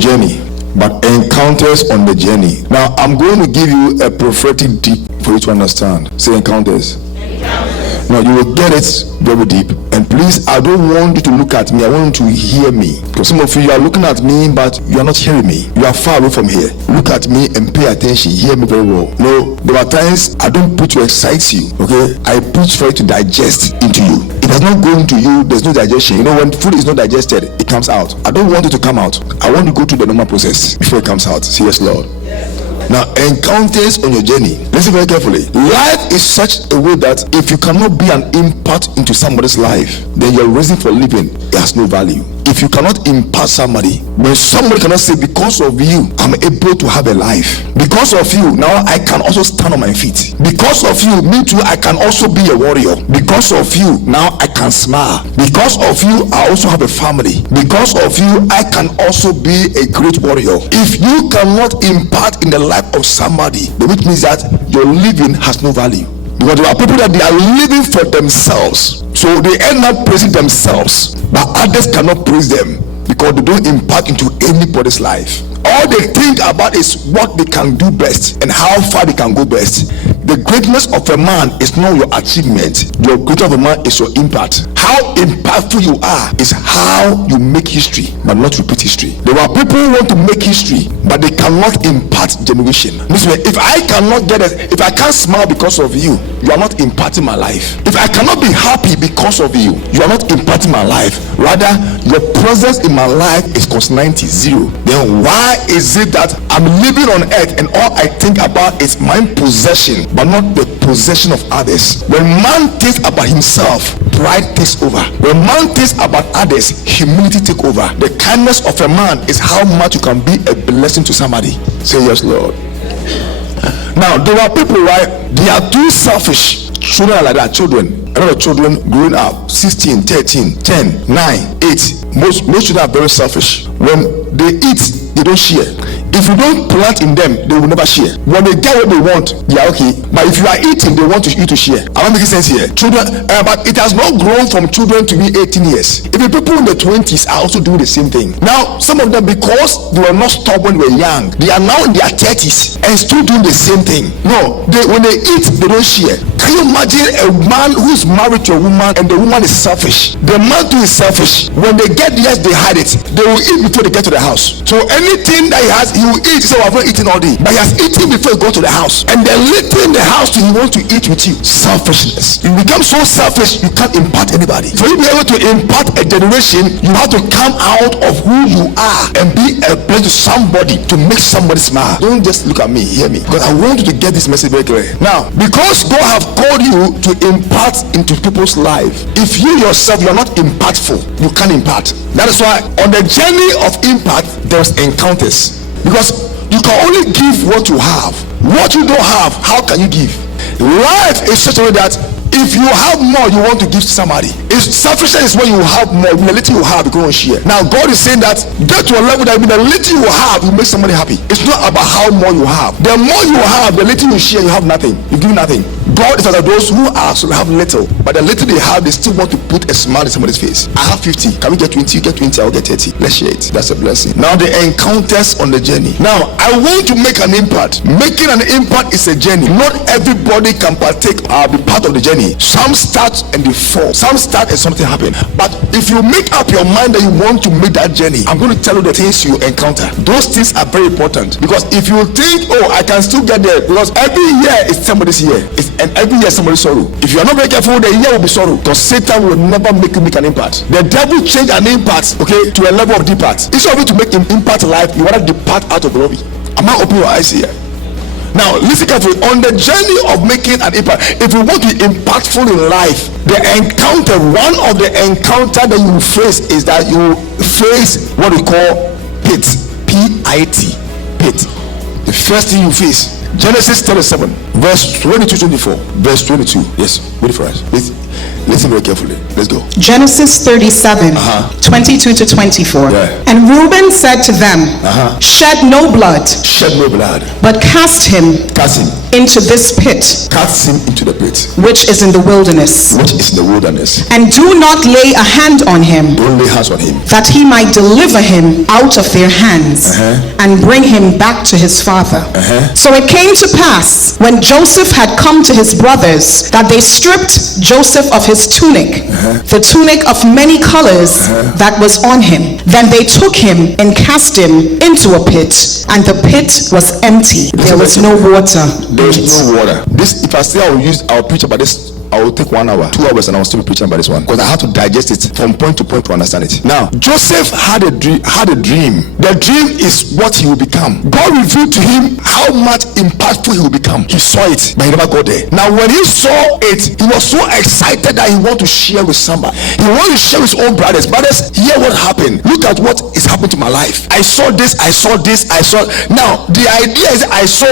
journey, but encounters on the journey. Now, I'm going to give you a prophetic tip for you to understand. Say encounters. Now, you will get it very deep. And please, I don't want you to look at me. I want you to hear me. Because some of you are looking at me, but you are not hearing me. You are far away from here. Look at me and pay attention. Hear me very well. No, there are times I don't put to excite you. Okay? I put for it to digest into you. It does not go into you. There's no digestion. You know, when food is not digested, it comes out. I don't want it to come out. I want to go through the normal process before it comes out. Say yes, Lord. Now, encounters on your journey. Listen very carefully. Life is such a way that if you cannot be an impact into somebody's life, then your reason for living has no value. If you cannot impact somebody, when somebody cannot say, because of you, I'm able to have a life. Because of you, now I can also stand on my feet. Because of you, me too, I can also be a warrior. Because of you, now I can smile. Because of you, I also have a family. Because of you, I can also be a great warrior. If you cannot impact in the life of somebody, which means that your living has no value. Because there are people that they are living for themselves, so they end up praising themselves, but others cannot praise them because they don't impact into anybody's life. All they think about is what they can do best and how far they can go best. The greatness of a man is not your achievement. Your greatness of a man is your impact. How impactful you are is how you make history, but not repeat history. There are people who want to make history, but they cannot impact generation. Listen, if I cannot get it, if I can't smile because of you, you are not impacting my life. If I cannot be happy because of you, you are not impacting my life. Rather, your presence in my life is constant 0. Then why is it that I'm living on earth and all I think about is my possession, but not the possession of others? When man thinks about himself, pride takes over. When man thinks about others, humility takes over. The kindness of a man is how much you can be a blessing to somebody. Say yes, Lord. Now, there are people, right? They are too selfish. Children are like that. Children, a lot of children growing up, 16, 13, 10, 9, 8. Most children are very selfish. When they eat, they don't share. If you don't plant in them, they will never share. When they get what they want, they are okay. But if you are eating, they want you to share. Am I making sense here? Children, but it has not grown from children to be 18 years. Even people in the 20s are also doing the same thing. Now, some of them, because they were not stubborn when they were young, they are now in their 30s and still doing the same thing. No, when they eat, they don't share. Can you imagine a man who's married to a woman and the woman is selfish? The man too is selfish. When they get yes, they hide it. They will eat before they get to the house. So anything that he has, he will eat. So I've not eaten all day, but he has eaten before he goes to the house. And then later in the house, he wants to eat with you. Selfishness. You become so selfish, you can't impact anybody. For you to be able to impact a generation, you have to come out of who you are and be a blessing to somebody, to make somebody smile. Don't just look at me, hear me, because I want you to get this message very clear. Now, because God have called you to impact into people's life, if you yourself, you are not impactful, you can't impact. That is why on the journey of impact, there's encounters. Because you can only give what you have. What you don't have, how can you give? Life is such a way that if you have more, you want to give to somebody. It's selfishness is when you have more. With the little you have, you go and share. Now God is saying that get to a level that with the little you have, you make somebody happy. It's not about how more you have. The more you have, the little you share, you have nothing. You give nothing. God is like those who have little, but the little they have, they still want to put a smile in somebody's face. I have 50. Can we get 20? You get 20, I'll get 30. Let's share it. That's a blessing. Now the encounters on the journey. Now I want to make an impact. Making an impact is a journey. Not everybody can partake or be part of the journey. Some start and they fall. Some start and something happen. But if you make up your mind that you want to make that journey, I'm going to tell you the things you encounter. Those things are very important, because if you think, oh, I can still get there, because every year is somebody's year, and every year somebody's sorrow. If you are not very careful, the year will be sorrow, because Satan will never make you make an impact. The devil change an impact, okay, to a level of depart. Instead of you to make him impact life, you want to depart out of glory. Am I opening your eyes here? Now listen carefully. On the journey of making an impact, if you want to be impactful in life, the encounter, one of the encounter that you face is that you face what we call pit. P-I-T. Pit. The first thing you face, Genesis 37 verse 22-24. Verse 22. Yes, wait for us. Listen very carefully. Let's go. Genesis 37 22-24. Yeah. And Reuben said to them, shed no blood, shed no blood, but cast him into this pit, casts him into the pit, which is in the wilderness. which is in the wilderness. And do not lay a hand on him, Don't lay hands on him. that he might deliver him out of their hands, and bring him back to his father. So it came to pass, when Joseph had come to his brothers, that they stripped Joseph of his tunic, the tunic of many colors that was on him. Then they took him and cast him into a pit, and the pit was empty. There was no water. There is no water. This, if I say I'll preach about this, I will take 1 hour, 2 hours, and I will still be preaching about this one, because I have to digest it from point to point to understand it. Now, Joseph had a dream. The dream is what he will become. God revealed to him how much impactful he will become. He saw it, but he never got there. Now, when he saw it, he was so excited that he wanted to share with somebody. He wanted to share with his own brothers. Brothers, hear what happened. Look at what is happening to my life. I saw this, I saw this, I saw. Now, the idea is I saw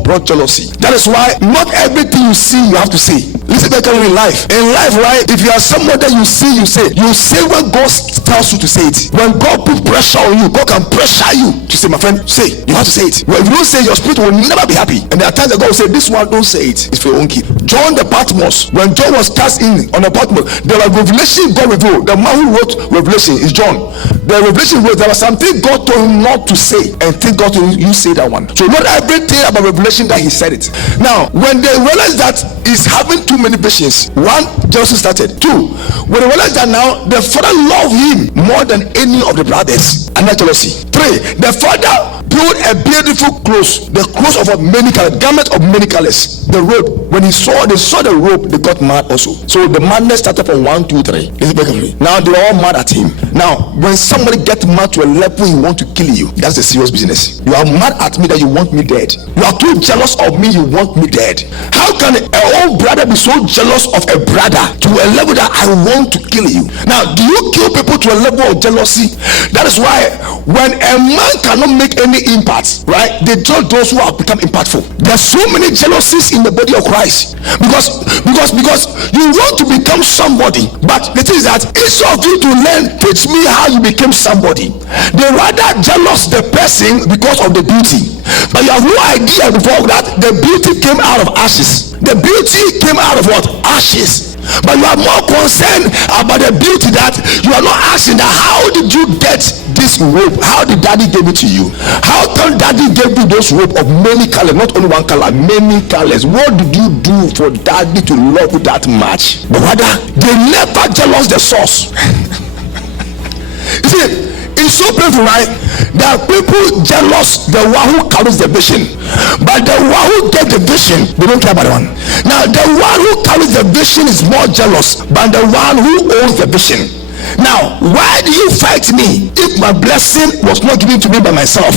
brought jealousy. That is why not everything you see you have to say. Listen very carefully in life. In life, right? If you are someone that you see, you say when God tells you to say it. When God put pressure on you, God can pressure you to say, my friend, say. You have to say it. Well, if you don't say, your spirit will never be happy. And there are times that God will say, this one, don't say it. It's for your own keep. John the Patmos, when John was cast in on the Patmos, there was revelation God revealed. The man who wrote Revelation is John. The revelation was there was something God told him not to say, and think God told him, you say that one. So not everything about revelation that he said it. Now, when they realized that he's having too many visions, one, jealousy started. Two, when they realized that now the father loved him more than any of the brothers, and that jealousy. Three, the father built a beautiful clothes, the clothes of many colors, garment of many colors, the robe. When they saw the robe, they got mad also. So the madness started from 1, 2, 3. Now they are all mad at him. Now when somebody gets mad to a level he want to kill you, that's a serious business. You are mad at me that you want me dead. You are too jealous of me, you want me dead. How can an own brother be so jealous of a brother to a level that I want to kill you? Now, do you kill people to a level of jealousy? That is why when a man cannot make any impact, right, they judge those who have become impactful. There are so many jealousies in the body of Christ because you want to become somebody, but the thing is that instead of you to learn, teach me how you became somebody, they rather jealous the person because of the beauty. But you have no idea before that the beauty came out of ashes. The beauty came out of what? Ashes. But you are more concerned about the beauty that you are not asking that how did you get this robe? How did daddy give it to you? How come daddy gave you those robe of many colors, not only one color, many colors? What did you do for daddy to love you that much? But rather, they never jealous the source. You see, it's so painful, right? There are people jealous the one who carries the vision, but the one who gets the vision, they don't care about the one. Now the one who carries the vision is more jealous than the one who owns the vision. Now why do you fight me if my blessing was not given to me by myself?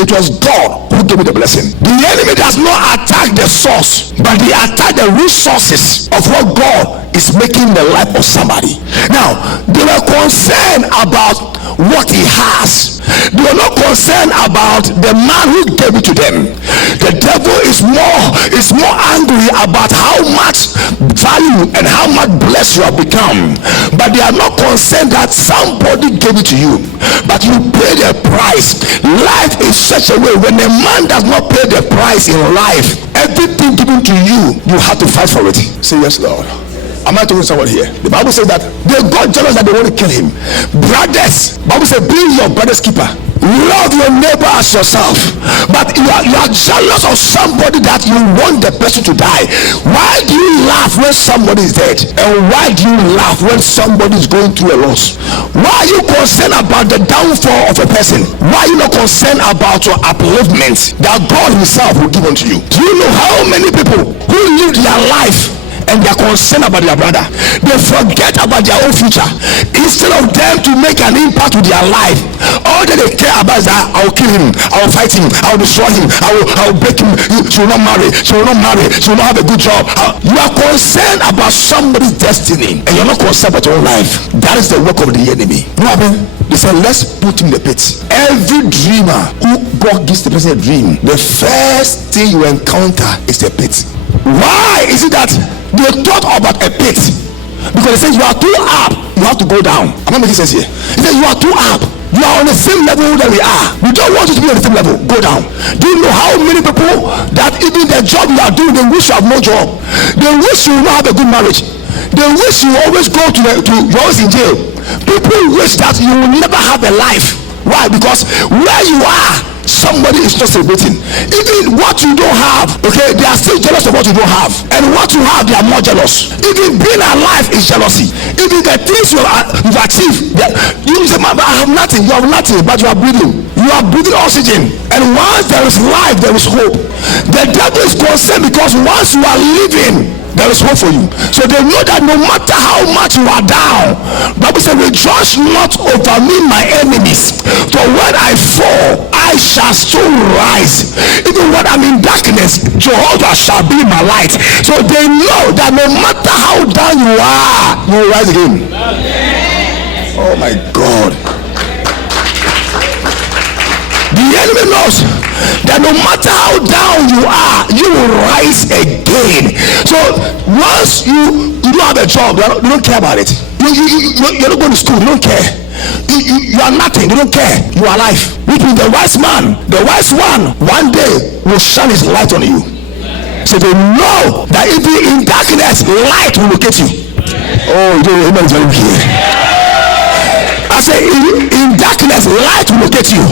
It was God who gave me the blessing. The enemy does not attack the source, but they attack the resources of what God is making the life of somebody. Now they were concerned about what he has. They were not concerned about the man who gave it to them. The devil is more angry about how much value and how much blessed you have become, but they are not concerned that somebody gave it to you, but you pay the price. Life is such a way, when a man does not pay the price in life, everything given to you, you have to fight for it. Say yes, Lord. Am I talking to someone here? The Bible says that they got jealous that they want to kill him. Brothers, Bible says, be your brother's keeper. Love your neighbor as yourself. But you are jealous of somebody that you want the person to die. Why do you laugh when somebody is dead? And why do you laugh when somebody is going through a loss? Why are you concerned about the downfall of a person? Why are you not concerned about your upliftment that God himself will give unto you? Do you know how many people who live their life and they are concerned about their brother? They forget about their own future. Instead of them to make an impact with their life, all that they care about is that I will kill him, I will fight him, I will destroy him, I will break him. She will not marry, she will not have a good job. You are concerned about somebody's destiny, and you're not concerned about your own life. That is the work of the enemy. You know what I mean? They said, let's put him in the pit. Every dreamer who God gives the person a dream, the first thing you encounter is the pit. Why is it that they thought about a pit? Because it says you are too up, you have to go down. I'm not making sense here. It says you are too up, You are on the same level that we are. We don't want you to be on the same level. Go down. Do you know how many people that even the job you are doing, they wish you have no job. They wish you not have a good marriage. They wish you always go to you're always in jail. People wish that you will never have a life. Why? Because where you are, somebody is not celebrating. Even what you don't have, okay, they are still jealous of what you don't have. And what you have, they are more jealous. Even being alive is jealousy. Even the things you've achieved, you say, man, I have nothing. You have nothing, but you are breathing. You are breathing oxygen. And once there is life, there is hope. The devil is concerned because once you are living, there is hope for you. So they know that no matter how much you are down, Bible says, rejoice not over me, my enemies, for when I fall, I shall still rise. Even when I'm in darkness, Jehovah shall be my light. So they know that no matter how down you are, you will rise again. Oh my God. The enemy knows that no matter how down you are, you will rise again. So once you don't have a job, you don't care about it. You're not going to school, you don't care. You are nothing, you don't care. You are alive. Which means the wise man, the wise one, one day will shine his light on you. So they know that even in darkness, light will locate you. Oh, you don't remember very here. I say in darkness, light will locate you.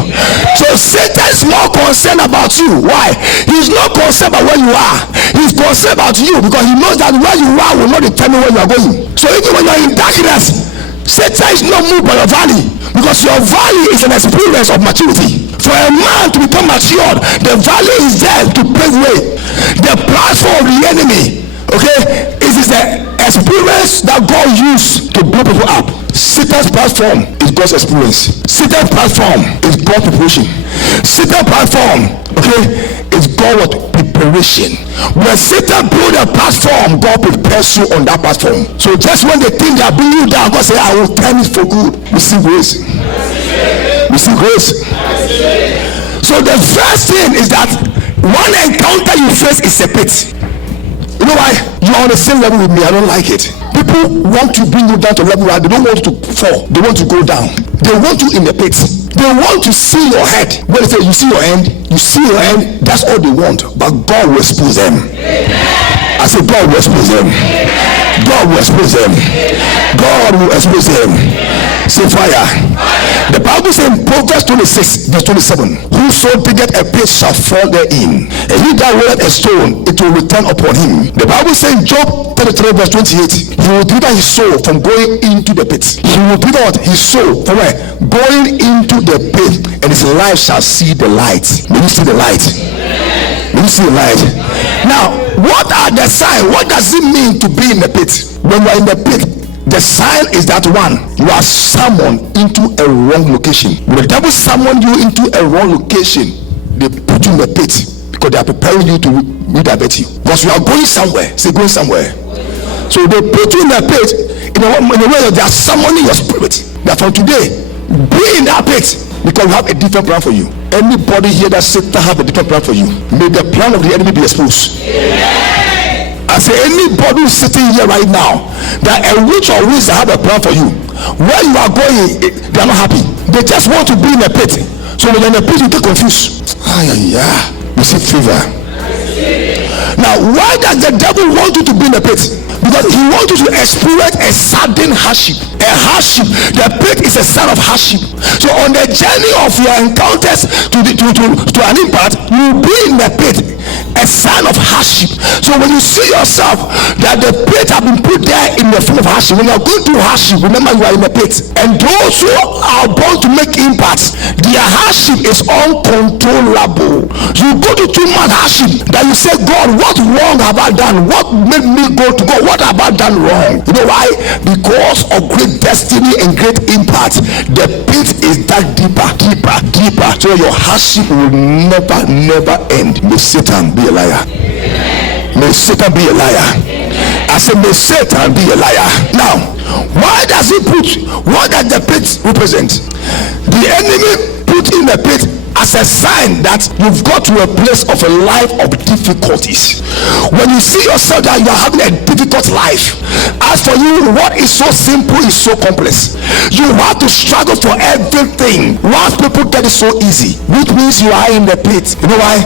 So Satan is more concerned about you. Why? He's not concerned about where you are. He's concerned about you because he knows that where you are will not determine where you are going. So even when you are in darkness, Satan is not moved by your valley, because your valley is an experience of maturity. For a man to become matured, the valley is there to pave way. The platform of the enemy, okay, is the experience that God used to blow people up. Satan's platform is God's experience. Satan's platform is God's preparation. Satan's platform, okay, is God's preparation. When Satan build a platform, God prepares you on that platform. So just when they think they are bringing you down, God say, I will turn it for good. Receive grace. Receive grace. So the first thing is that one encounter you face is a pit. You know why? You are on the same level with me. I don't like it. People want to bring you down to a level where they don't want you to fall. They want to go down. They want you in the pit. They want to see your head. When they say you see your end, you see your end. That's all they want. But God will expose them. I say God will expose them. God will expose them. God will expose them. Say fire. The Bible says in Proverbs 26 verse 27, whoso diggeth a pit shall fall therein, and he that rolleth a stone, it will return upon him. The Bible says in Job 33 verse 28, he will deliver his soul from going into the pit. He will deliver his soul from where? Going into the pit, and his life shall see the light. May you see the light? May you see the light? Now, what are the signs? What does it mean to be in the pit? When you are in the pit, the sign is that one, you are summoned into a wrong location. When the devil summon you into a wrong location, they put you in the pit because they are preparing you to redirect you. Because you are going somewhere. Say going somewhere. So they put you in the pit in a way that they are summoning your spirit. That from today, be in that pit because we have a different plan for you. Anybody here that Satan have a different plan for you, may the plan of the enemy be exposed. I say anybody who's sitting here right now, that a witch or wizard have a plan for you. Where you are going, they are not happy. They just want to be in a pit. So when you're in a pit, you get confused. You see fever. Now, why does the devil want you to be in a pit? Because he wants you to experience a sudden hardship. A hardship. The pit is a sign of hardship. So on the journey of your encounters to an impact, you will be in the pit. A sign of hardship. So when you see yourself that the pit have been put there in the form of hardship, when you are going through hardship, remember you are in the pit. And those who are born to make impacts, their hardship is uncontrollable. You go to too much hardship that you say, God, what wrong have I done? What made me go to God? What have I done wrong? You know why? Because of great destiny and great impact, the pit is that deeper. So your hardship will never end. May Satan be a liar. May Satan be a liar. I say may Satan be a liar. Now, what does the pit represent? The enemy put in the pit as it's a sign that you've got to a place of a life of difficulties. When you see yourself that you are having a difficult life, as for you, what is so simple is so complex. You have to struggle for everything, whilst people get it so easy, which means you are in the pit. You know why?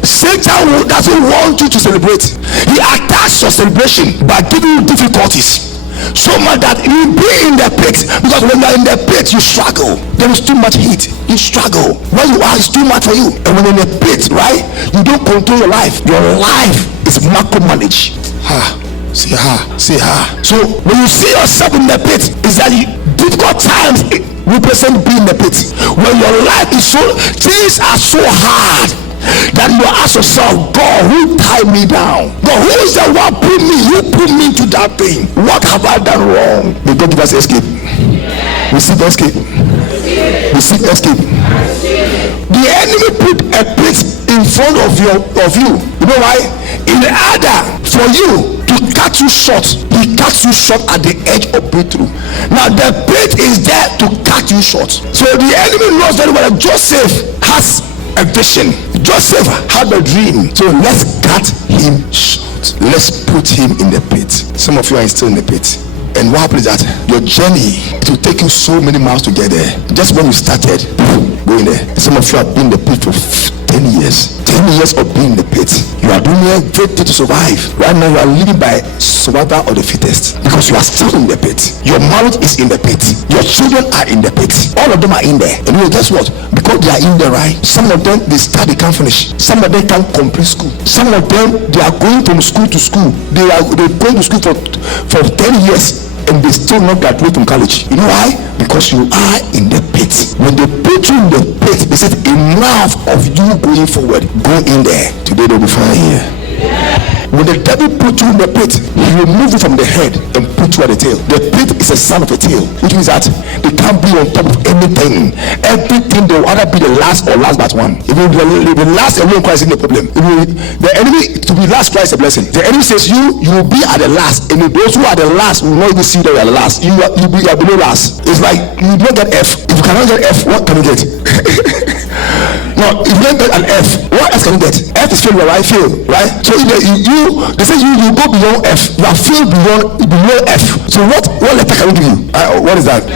Satan doesn't want you to celebrate. He attacks your celebration by giving you difficulties, so much that you will be in the pit. Because when you are in the pit, you struggle. There is too much heat, you struggle. Where you are is too much for you. And when you're in the pit, right, you don't control your life. Your life is micromanaged. See. So when you see yourself in the pit, is that difficult times represent being in the pit. When your life is so, things are so hard that you ask yourself, God, who tied me down? God, who is the one who put me into that thing? What have I done wrong? May God give us escape. Receive escape. Receive escape. The enemy put a pit in front of you. You know why? In order for you to cut you short, he cuts you short at the edge of breakthrough. Now the pit is there to cut you short. So the enemy knows very well that Joseph has a vision. Joseph had a dream. So let's cut him short. Let's put him in the pit. Some of you are still in the pit. And what happens is that your journey, it will take you so many miles to get there. Just when you started, go in there. Some of you have been in the pit for 10 years. 10 years of being in the pit. You are doing everything to survive. Right now you are living by survival of the fittest, because you are still in the pit. Your marriage is in the pit. Your children are in the pit. All of them are in there. And you know, guess what? Because they are in there, right? Some of them, they start, they can't finish. Some of them can't complete school. Some of them, they are going from school to school. They're going to school for 10 years and they still not graduate from college. You know why? Because you are in the pit. When they put you in the pit, they said enough of you going forward. Go in there. Today they'll be fire here. When the devil put you in the pit, he will move you from the head and put you at the tail. The pit is a sign of a tail, which means that they can't be on top of anything. Everything, they will either be the last or last but one. If the last alone, Christ is no problem. The enemy, to be last, Christ is a blessing. The enemy says you will be at the last, and those who are the last will not even see that you are the last. You are below last. It's like you don't get F. If you cannot get F, what can you get? Now, if you don't get an F, what else can you get? F is failure, right? Fail, right? So if they say you go beyond F, you are failed below F. So what letter can we give you? What is that?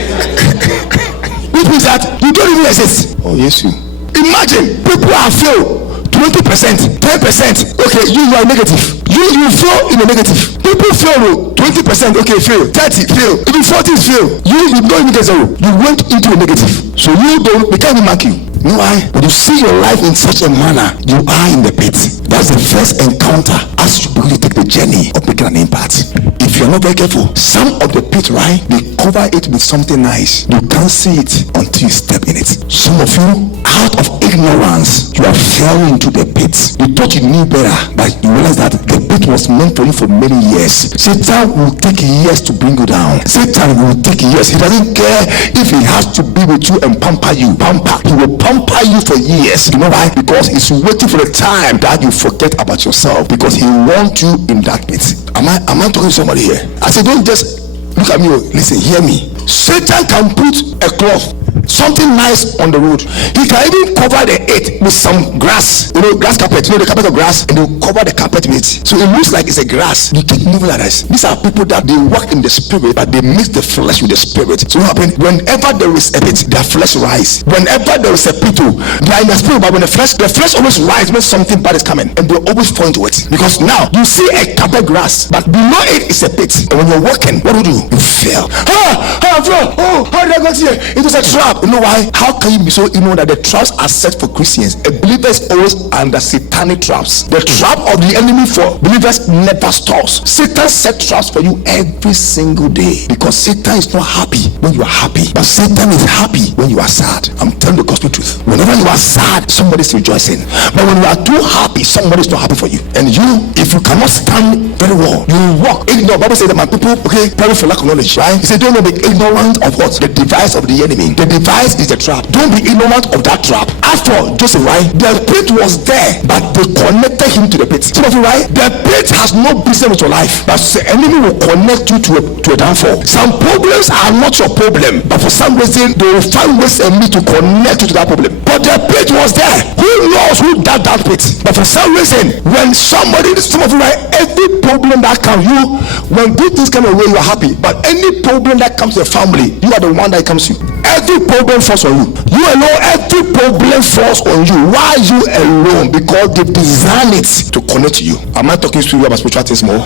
Which means that you don't even exist. Oh yes, you. Imagine people are failed 20%, 10%. Okay, you are negative. You fail in the negative. People fail 20%. Okay, fail. 30 fail. Even 40 fail. You don't even get zero. You went into the negative. So they can't even mark you. You know why? When you see your life in such a manner, you are in the pit. That's the first encounter as you begin to take the journey of making an impact. If you're not very careful, some of the pit, right, they cover it with something nice. You can't see it until you step in it. Some of you, out of ignorance, you have fell into the pit. You thought you knew better, but you realize that the pit was meant for you for many years. Satan will take years to bring you down. Satan will take years. He doesn't care if he has to be with you and pamper you. He will pamper you for years. You know why? Because he's waiting for the time that you forget about yourself, because he wants you in that pit. Am I talking to somebody here? I said, don't just look at me. Listen, hear me. Satan can put a cloth, something nice on the road. He can even cover the earth with some grass, grass carpet, the carpet of grass, and they'll cover the carpet with it, so it looks like it's a grass. You keep moving like this. These are people that they walk in the spirit, but they mix the flesh with the spirit. So what happens? Whenever there is a pit, their flesh rise. Whenever there is a pit, they are in the spirit, but when the flesh always rise when something bad is coming, and they always point to it. Because now you see a carpet grass, but below it is a pit. And when you're walking, what do? You fail. How did I get here? It was a trap. You know why? How can you be so ignorant that the traps are set for Christians? A believer is always under satanic traps. The trap of the enemy for believers never stops. Satan set traps for you every single day, because Satan is not happy when you are happy, but Satan is happy when you are sad. I'm telling the gospel truth. Whenever you are sad, somebody's rejoicing, but when you are too happy, somebody's not happy for you. And you, if you cannot stand very well, you will walk ignorant. Bible says that my people, perish for lack of knowledge, right? He said, don't be ignorant of what? The device of the enemy. The device is the trap. Don't be ignorant of that trap. After Joseph, right, the pit was there, but they connected him to the pit. Some of you, right, the pit has no business with your life, but the enemy will connect you to a downfall. Some problems are not your problem, but for some reason they will find ways and means to connect you to that problem. But the pit was there. Who knows who dug that pit? But for some reason, when somebody, some of you, right, every problem that comes, you, when good things come away, you are happy. But any problem that comes to your family, you are the one that comes to you. Every problem falls on you. You alone, every problem falls on you. Why you alone? Because they design it to connect to you. Am I talking to you about spiritual things more?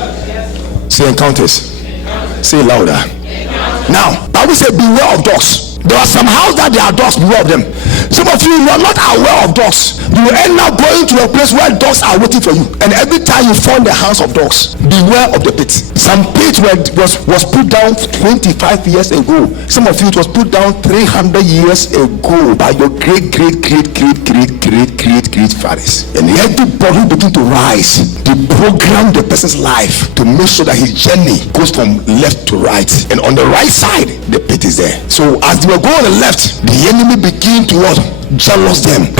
Say encounters. Say louder. Now, Bible says, beware of dogs. There are some houses that there are dogs, beware of them. Some of you are not aware of dogs. You will end up going to a place where dogs are waiting for you. And every time you fall in the hands of dogs, beware of the pit. Some pit was put down 25 years ago. Some of you, it was put down 300 years ago by your great fathers. And everybody begin to rise. They program the person's life to make sure that his journey goes from left to right. And on the right side, the pit is there. So as they were going on the left, the enemy begin to what? Jealous them.